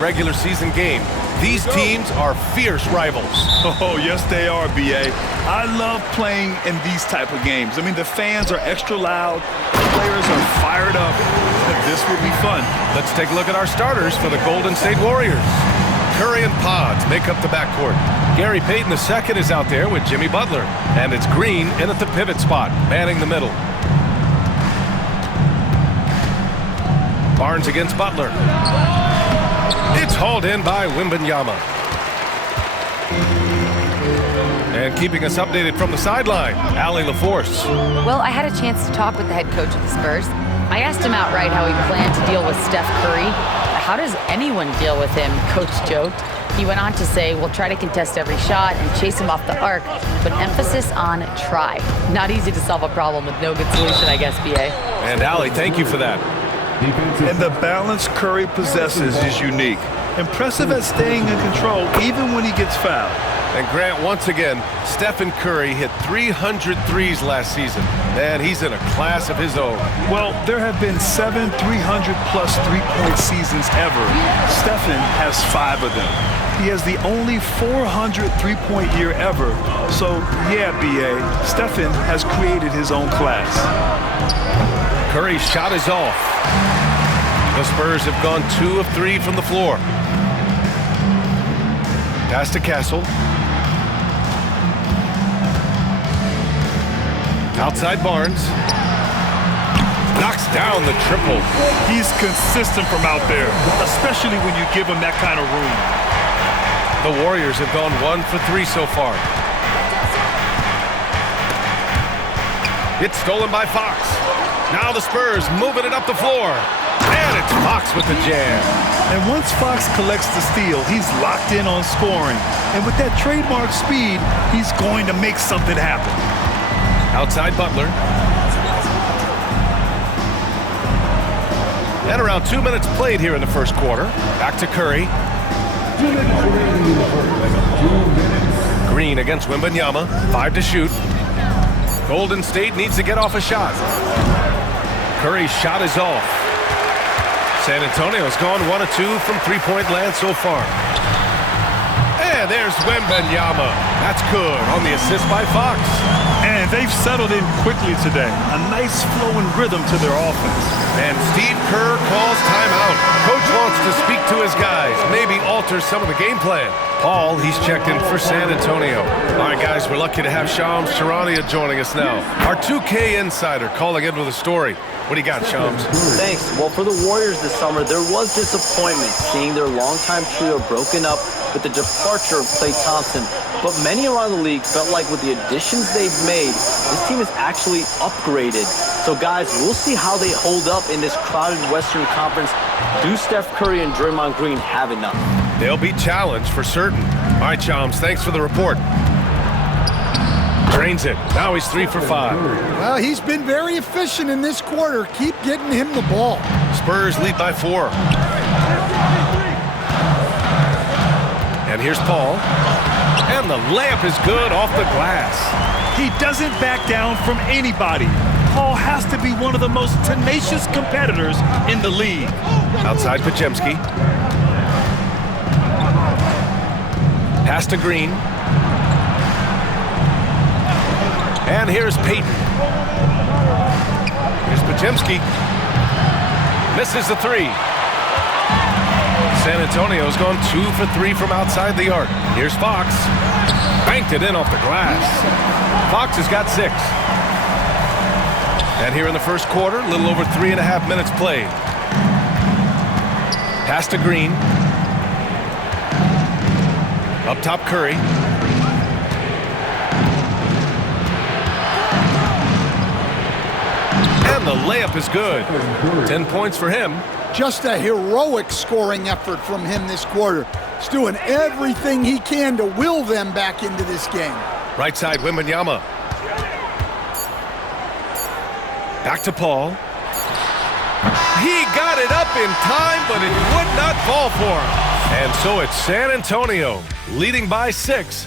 regular season game. These teams are fierce rivals. Oh, yes, they are, B.A. I love playing in these type of games. I mean, the fans are extra loud. The players are fired up. This will be fun. Let's take a look at our starters for the Golden State Warriors. Curry and Pods make up the backcourt. Gary Payton II is out there with Jimmy Butler. And it's Green in at the pivot spot, manning the middle. Barnes against Butler. It's hauled in by Wembanyama. And keeping us updated from the sideline, Allie LaForce. Well, I had a chance to talk with the head coach of the Spurs. I asked him outright how he planned to deal with Steph Curry. How does anyone deal with him, Coach joked. He went on to say, we'll try to contest every shot and chase him off the arc, but emphasis on try. Not easy to solve a problem with no good solution, I guess, B.A. And Allie, thank you for that. And the balance Curry possesses is unique. Impressive at staying in control even when he gets fouled. And Grant, once again, Stephen Curry hit 300 threes last season. And he's in a class of his own. Well, there have been 7 300-plus three-point seasons ever. Stephen has 5 of them. He has the only 400 three-point year ever. So, yeah, B.A., Stephen has created his own class. Curry's shot is off. The Spurs have gone 2 of 3 from the floor. Pass to Castle. Outside Barnes. Knocks down the triple. He's consistent from out there, especially when you give him that kind of room. The Warriors have gone 1 for 3 so far. It's stolen by Fox. Now the Spurs moving it up the floor. And it's Fox with the jam. And once Fox collects the steal, he's locked in on scoring. And with that trademark speed, he's going to make something happen. Outside Butler. And around 2 minutes played here in the first quarter. Back to Curry. Green against Wembanyama. 5 to shoot. Golden State needs to get off a shot. Curry's shot is off. San Antonio's gone 1 of 2 from three-point land so far. And there's Wembanyama. That's good on the assist by Fox. And they've settled in quickly today. A nice flowing rhythm to their offense. And Steve Kerr calls timeout. Coach wants to speak to his guys, maybe alter some of the game plan. Paul, he's checked in for San Antonio. All right, guys, we're lucky to have Shams Charania joining us now. Our 2K insider calling in with a story. What do you got, Shams? Thanks. Well, for the Warriors this summer, there was disappointment seeing their longtime trio broken up with the departure of Klay Thompson. But many around the league felt like with the additions they've made, this team is actually upgraded. So, guys, we'll see how they hold up in this crowded Western Conference. Do Steph Curry and Draymond Green have enough? They'll be challenged for certain. All right, Shams, thanks for the report. Drains it. Now he's 3 for 5. Well, he's been very efficient in this quarter. Keep getting him the ball. Spurs lead by 4. And here's Paul. And the layup is good off the glass. He doesn't back down from anybody. Paul has to be one of the most tenacious competitors in the league. Outside Podziemski. Pass to Green. And here's Payton. Here's Podziemski. Misses the 3. San Antonio's gone 2 for 3 from outside the arc. Here's Fox. Banked it in off the glass. Fox has got 6. And here in the first quarter, a little over 3.5 minutes played. Pass to Green. Up top, Curry. And the layup is good. 10 points for him. Just a heroic scoring effort from him this quarter. He's doing everything he can to will them back into this game. Right side, Wembanyama. Back to Paul. He got it up in time, but it would not fall for him. And so it's San Antonio leading by 6.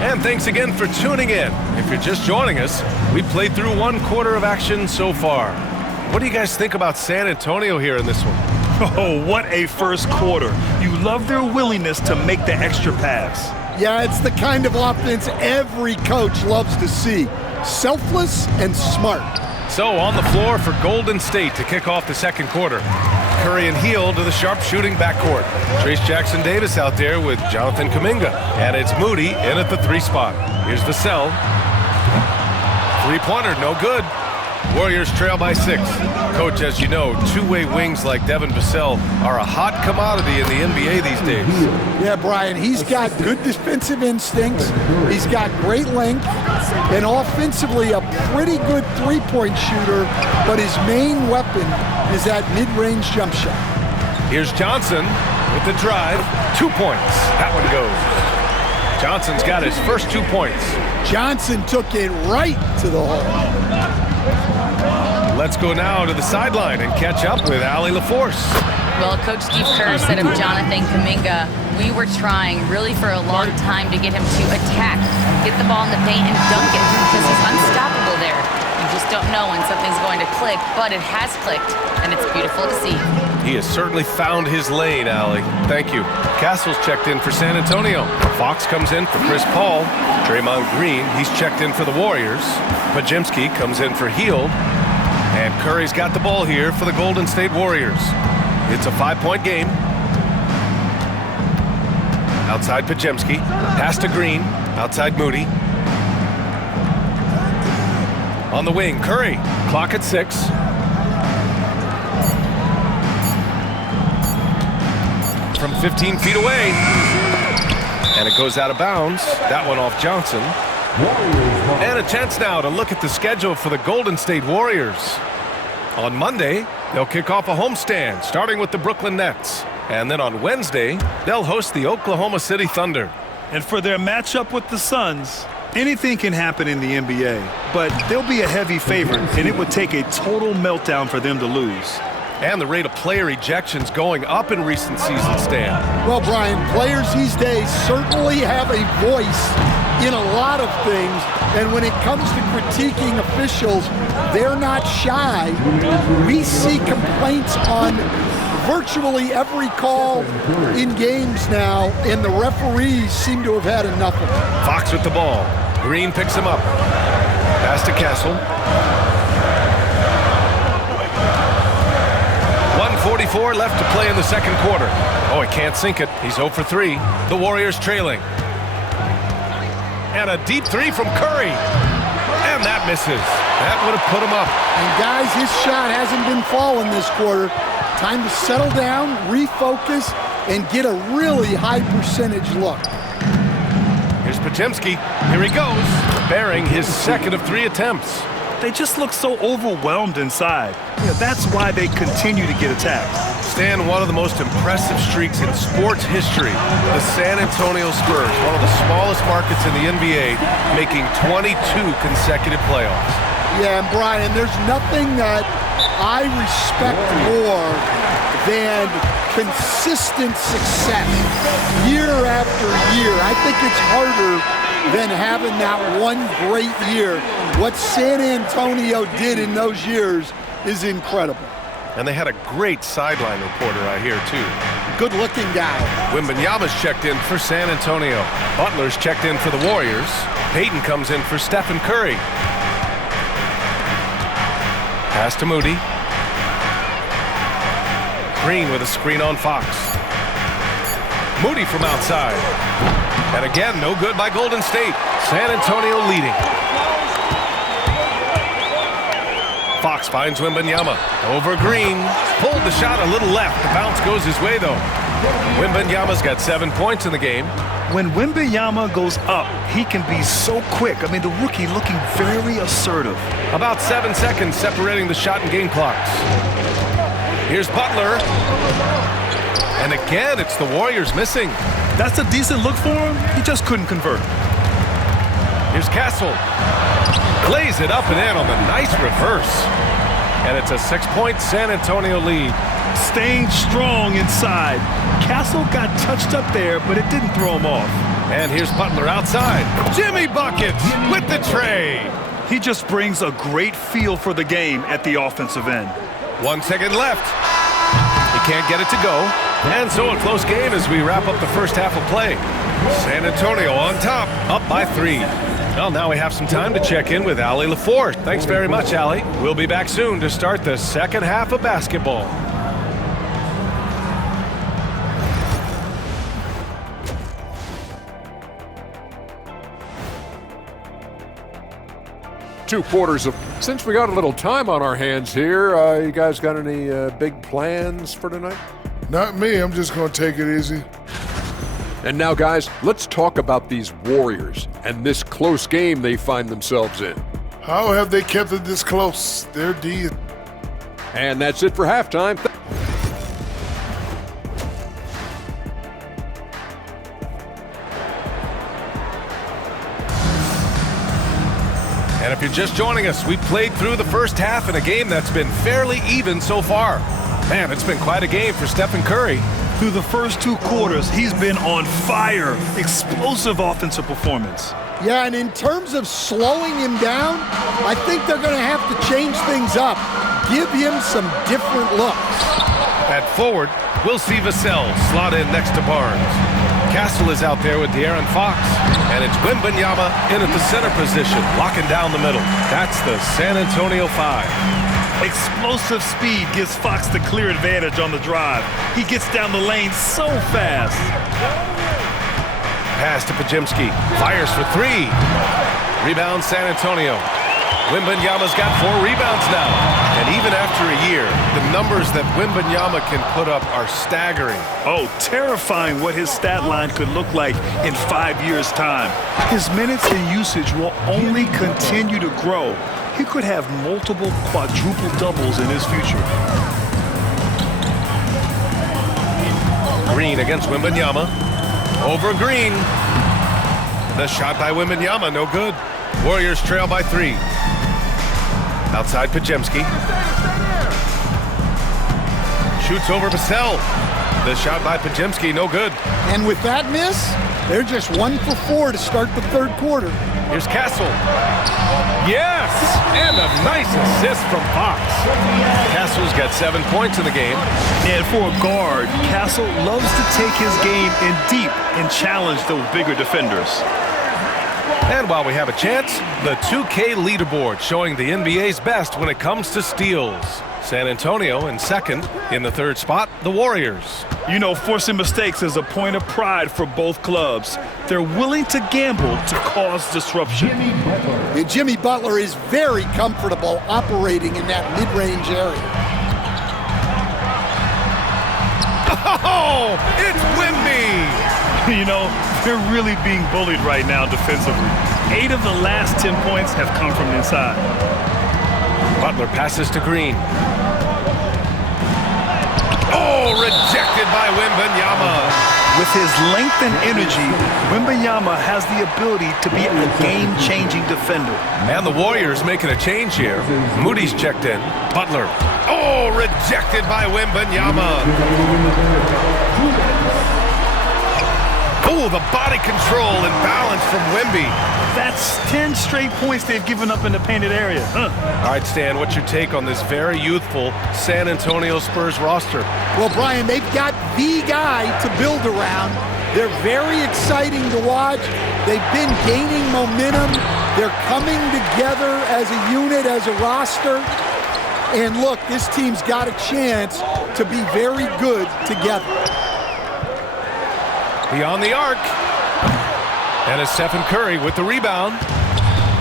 And thanks again for tuning in. If you're just joining us, we played through 1 quarter of action so far. What do you guys think about San Antonio here in this one? Oh, what a first quarter. You love their willingness to make the extra pass. Yeah, it's the kind of offense every coach loves to see. Selfless and smart. So on the floor for Golden State to kick off the second quarter. Curry and Hield to the sharpshooting backcourt. Trace Jackson-Davis out there with Jonathan Kuminga. And it's Moody in at the 3 spot. Here's Vassell. Three-pointer, no good. Warriors trail by 6. Coach, as you know, two-way wings like Devin Vassell are a hot commodity in the NBA these days. Yeah, Brian, he's got good defensive instincts. He's got great length. And offensively, a pretty good three-point shooter. But his main weapon is that mid-range jump shot. Here's Johnson with the drive. 2 points. That one goes. Johnson's got his first 2 points. Johnson took it right to the hole. Let's go now to the sideline and catch up with Allie LaForce. Well, Coach Steve Kerr said of Jonathan Kuminga, we were trying really for a long time to get him to attack, get the ball in the paint and dunk it because he's unstoppable there. You just don't know when something's going to click, but it has clicked, and it's beautiful to see. He has certainly found his lane, Allie. Thank you. Castle's checked in for San Antonio. Fox comes in for Chris Paul. Draymond Green, he's checked in for the Warriors. Podziemski comes in for Hield. And Curry's got the ball here for the Golden State Warriors. It's a 5-point game. Outside Podziemski. Pass to Green. Outside Moody. On the wing, Curry. Clock at 6. From 15 feet away. And it goes out of bounds. That one off Johnson. And a chance now to look at the schedule for the Golden State Warriors. On Monday, they'll kick off a homestand, starting with the Brooklyn Nets. And then on Wednesday, they'll host the Oklahoma City Thunder. And for their matchup with the Suns, anything can happen in the NBA, but they'll be a heavy favorite, and it would take a total meltdown for them to lose. And the rate of player ejections going up in recent seasons, Stan. Well, Brian, players these days certainly have a voice in a lot of things, and when it comes to critiquing officials, they're not shy. We see complaints on virtually every call in games now, and the referees seem to have had enough of it. Fox with the ball. Green picks him up. Pass to Castle. 1:44 left to play in the second quarter. Oh, he can't sink it. He's 0 for 3. The Warriors trailing. And a deep 3 from Curry. And that misses. That would have put him up. And guys, his shot hasn't been falling this quarter. Time to settle down, refocus, and get a really high percentage look. Here's Podziemski. Here he goes. Bearing his second of 3 attempts. They just look so overwhelmed inside. Yeah, that's why they continue to get attacked. Stan, one of the most impressive streaks in sports history, the San Antonio Spurs, one of the smallest markets in the NBA, making 22 consecutive playoffs. Yeah, and Brian, there's nothing that I respect more than consistent success year after year. I think it's harder than having that one great year. What San Antonio did in those years is incredible. And they had a great sideline reporter out here, too. Good-looking guy. Wembanyama's checked in for San Antonio. Butler's checked in for the Warriors. Payton comes in for Stephen Curry. Pass to Moody. Green with a screen on Fox. Moody from outside. And again, no good by Golden State. San Antonio leading. Fox finds Wembanyama. Over Green. Pulled the shot a little left. The bounce goes his way, though. Wembanyama's got 7 points in the game. When Wembanyama goes up, he can be so quick. I mean, the rookie looking very assertive. About 7 seconds separating the shot and game clocks. Here's Butler. And again, it's the Warriors missing. That's a decent look for him. He just couldn't convert. Here's Castle. Lays it up and in on the nice reverse. And it's a 6-point San Antonio lead. Staying strong inside. Castle got touched up there, but it didn't throw him off. And here's Butler outside. Jimmy Buckets with the tray. He just brings a great feel for the game at the offensive end. 1 second left. He can't get it to go. And so a close game as we wrap up the first half of play. San Antonio on top, up by 3. Well, now we have some time to check in with Allie LaForce. Thanks very much, Allie. We'll be back soon to start the second half of basketball. Two quarters of. Since we got a little time on our hands here, you guys got any big plans for tonight? Not me. I'm just going to take it easy. And now, guys, let's talk about these Warriors and this close game they find themselves in. How have they kept it this close? Their D. And that's it for halftime. And if you're just joining us, we played through the first half in a game that's been fairly even so far. Man, it's been quite a game for Stephen Curry. Through the first 2 quarters, he's been on fire. Explosive offensive performance. Yeah, and in terms of slowing him down, I think they're going to have to change things up. Give him some different looks. At forward, we'll see Vassell slot in next to Barnes. Castle is out there with De'Aaron Fox, and it's Wembanyama in at the center position, locking down the middle. That's the San Antonio 5. Explosive speed gives Fox the clear advantage on the drive. He gets down the lane so fast. Pass to Podziemski. Fires for 3. Rebound San Antonio. Wembanyama's got 4 rebounds now. And even after a year, the numbers that Wembanyama can put up are staggering. Oh, terrifying what his stat line could look like in 5 years' time. His minutes and usage will only continue to grow. He could have multiple quadruple doubles in his future. Green against Wembanyama. Over Green. The shot by Wembanyama, no good. Warriors trail by 3. Outside Podziemski. Shoots over Vassell. The shot by Podziemski, no good. And with that miss, they're just 1 for 4 to start the third quarter. Here's Castle. Yes! And a nice assist from Fox. Castle's got 7 points in the game. And for a guard, Castle loves to take his game in deep and challenge those bigger defenders. And while we have a chance, the 2K leaderboard showing the NBA's best when it comes to steals. San Antonio in second. In the third spot, the Warriors. You know, forcing mistakes is a point of pride for both clubs. They're willing to gamble to cause disruption. And Jimmy Butler is very comfortable operating in that mid-range area. Oh, it's Wemby! You know, they're really being bullied right now defensively. 8 of the last 10 points have come from inside. Butler passes to Green. Oh, rejected by Wembanyama. With his length and energy, Wembanyama has the ability to be a game-changing defender. And the Warriors making a change here. Moody's checked in. Butler. Oh, rejected by Wembanyama. Oh, the body control and balance from Wemby. That's 10 straight points they've given up in the painted area. All right, Stan, what's your take on this very youthful San Antonio Spurs roster? Well, Brian, they've got the guy to build around. They're very exciting to watch. They've been gaining momentum. They're coming together as a unit, as a roster. And look, this team's got a chance to be very good together. Beyond the arc. And it's Stephen Curry with the rebound.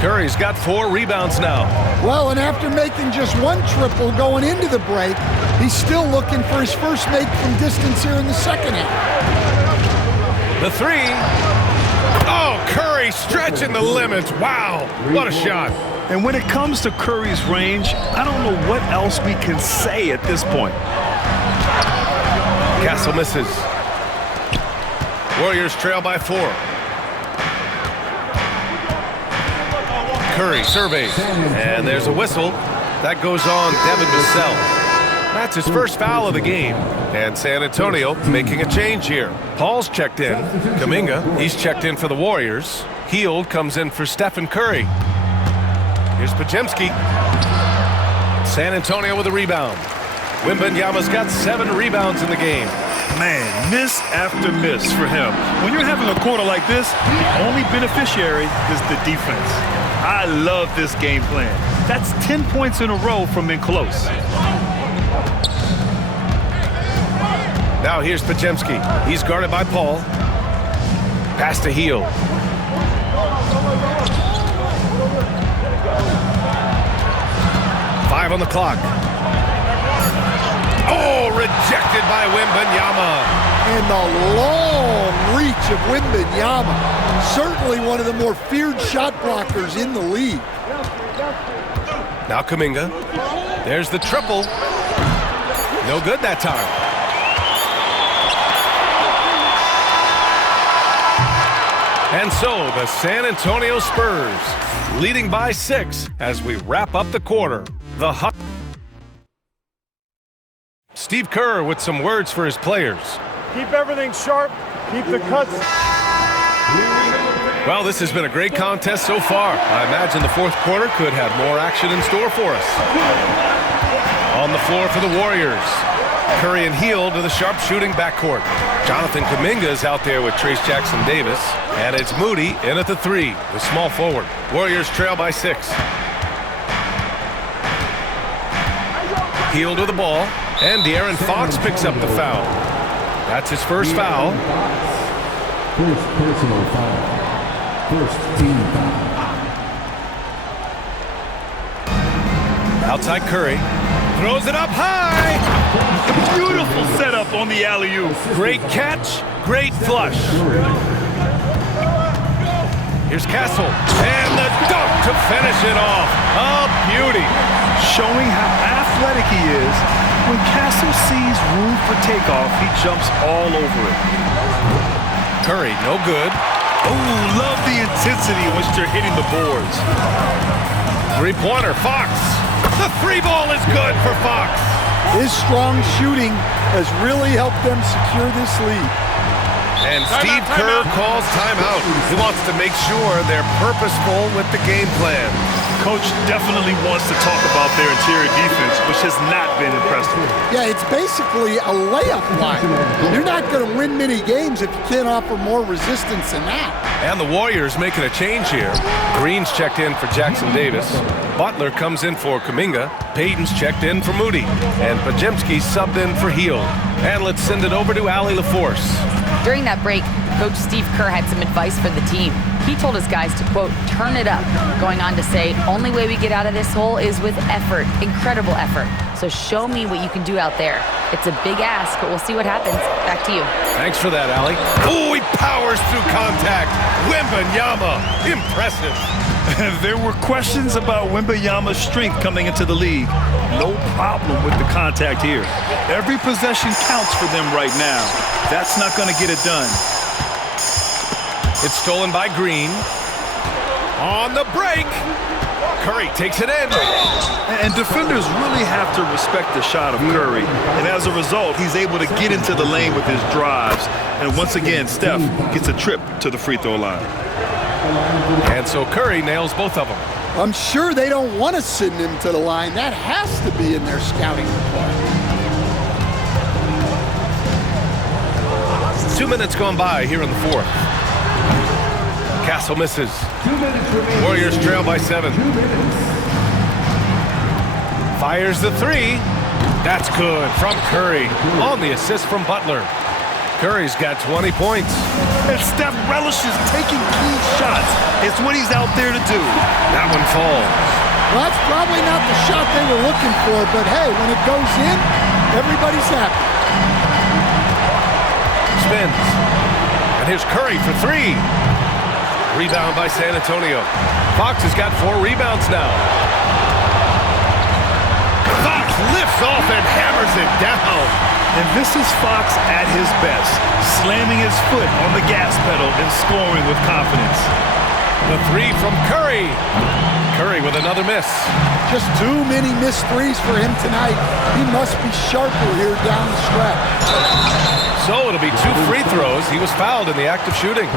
Curry's got 4 rebounds now. Well, and after making just 1 triple going into the break, he's still looking for his first make from distance here in the second half. The 3. Oh, Curry stretching the limits. Wow, what a shot. And when it comes to Curry's range, I don't know what else we can say at this point. Castle misses. Warriors trail by 4. Curry surveys, and there's a whistle. That goes on Devin Vassell. That's his first foul of the game. And San Antonio making a change here. Paul's checked in. Kuminga, he's checked in for the Warriors. Hield comes in for Stephen Curry. Here's Podziemski. San Antonio with a rebound. Wembanyama's got 7 rebounds in the game. Man, miss after miss for him. When you're having a quarter like this, the only beneficiary is the defense. I love this game plan. That's 10 points in a row from in close. Now here's Podziemski. He's guarded by Paul. Pass to Hield. Five on the clock. Oh, rejected by Wembanyama. And the long reach of Wembanyama. Certainly one of the more feared shot blockers in the league. Now Kuminga. There's the triple. No good that time. And so the San Antonio Spurs leading by 6 as we wrap up the quarter. Steve Kerr with some words for his players. Keep everything sharp. Keep the cuts. Well, this has been a great contest so far. I imagine the fourth quarter could have more action in store for us. On the floor for the Warriors. Curry and Hield to the sharp-shooting backcourt. Jonathan Kuminga is out there with Trayce Jackson-Davis. And it's Moody in at the 3, the small forward. Warriors trail by 6. Hield with the ball. And De'Aaron Fox picks up the foul. That's his first foul. First personal foul. First team foul. Outside Curry. Throws it up high. Beautiful setup on the alley-oop. Great catch, great flush. Here's Castle. And the dunk to finish it off. A beauty. Showing how athletic he is. When Castle sees room for takeoff, he jumps all over it. Curry, no good. Oh, love the intensity in which they're hitting the boards. Three-pointer, Fox. The 3 ball is good for Fox. His strong shooting has really helped them secure this lead. And Steve Kerr calls timeout. He wants to make sure they're purposeful with the game plan. Coach definitely wants to talk about their interior defense, which has not been impressive. Yeah, it's basically a layup line. You're not going to win many games if you can't offer more resistance than that. And the Warriors making a change here. Green's checked in for Jackson-Davis. Butler comes in for Kuminga. Payton's checked in for Moody. And Podziemski subbed in for Hield. And let's send it over to Allie LaForce. During that break, Coach Steve Kerr had some advice for the team. He told his guys to, quote, turn it up, going on to say, only way we get out of this hole is with effort, incredible effort. So show me what you can do out there. It's a big ask, but we'll see what happens. Back to you. Thanks for that, Allie. Oh, he powers through contact. Wembanyama, impressive. There were questions about Wembanyama's strength coming into the league. No problem with the contact here. Every possession counts for them right now. That's not going to get it done. It's stolen by Green. On the break. Curry takes it in. And defenders really have to respect the shot of Curry. And as a result, he's able to get into the lane with his drives. And once again, Steph gets a trip to the free throw line. And so Curry nails both of them. I'm sure they don't want to send him to the line. That has to be in their scouting report. 2 minutes gone by here in the fourth. Castle misses. Warriors trail by 7. Fires the 3. That's good from Curry on the assist from Butler. Curry's got 20 points. And Steph relishes taking key shots. It's what he's out there to do. That one falls. Well, that's probably not the shot they were looking for, but hey, when it goes in, everybody's happy. Spins. And here's Curry for 3. Rebound by San Antonio. Fox has got 4 rebounds now. Fox lifts off and hammers it down. And this is Fox at his best, slamming his foot on the gas pedal and scoring with confidence. The 3 from Curry. Curry with another miss. Just too many missed threes for him tonight. He must be sharper here down the stretch. so it'll be 2 free throws. He was fouled in the act of shooting.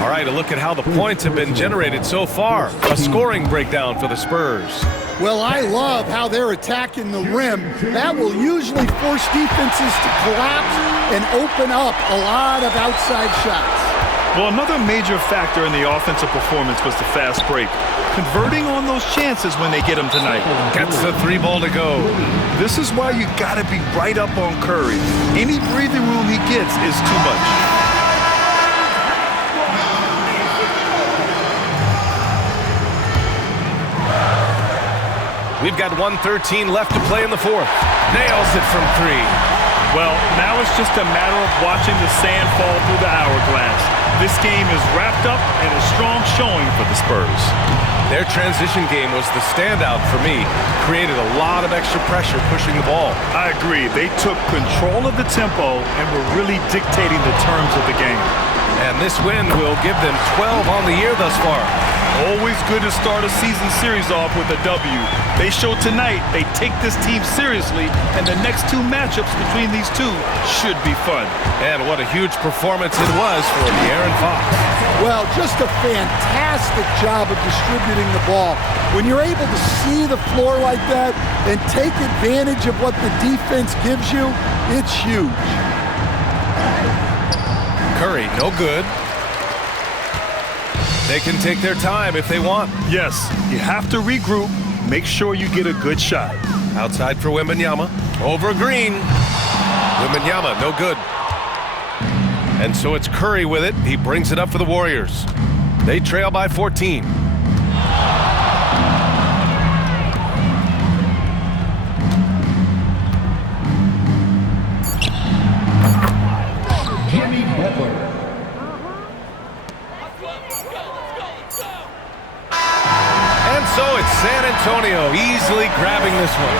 All right, a look at how the points have been generated so far. A scoring breakdown for the Spurs. Well, I love how they're attacking the rim. That will usually force defenses to collapse and open up a lot of outside shots. Well, another major factor in the offensive performance was the fast break. Converting on those chances when they get them tonight. Gets the 3 ball to go. This is why you got to be right up on Curry. Any breathing room he gets is too much. We've got 1:13 left to play in the 4th. Nails it from 3. Well, now it's just a matter of watching the sand fall through the hourglass. This game is wrapped up and a strong showing for the Spurs. Their transition game was the standout for me. Created a lot of extra pressure pushing the ball. I agree. They took control of the tempo and were really dictating the terms of the game. And this win will give them 12 on the year thus far. Always good to start a season series off with a W. They show tonight they take this team seriously, and the next 2 matchups between these two should be fun. And what a huge performance it was for De'Aaron Fox. Well, just a fantastic job of distributing the ball. When you're able to see the floor like that and take advantage of what the defense gives you, it's huge. Curry, no good. They can take their time if they want. Yes, you have to regroup. Make sure you get a good shot. Outside for Wembanyama. Over Green. Wembanyama, no good. And so it's Curry with it. He brings it up for the Warriors. They trail by 14. Jimmy Butler. And so it's San Antonio easily grabbing this one.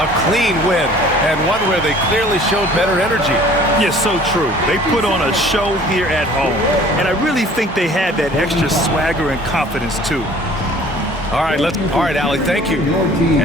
A clean win, and one where they clearly showed better energy. Yes, so true. They put on a show here at home, and I really think they had that extra swagger and confidence too. All right, Allie, thank you.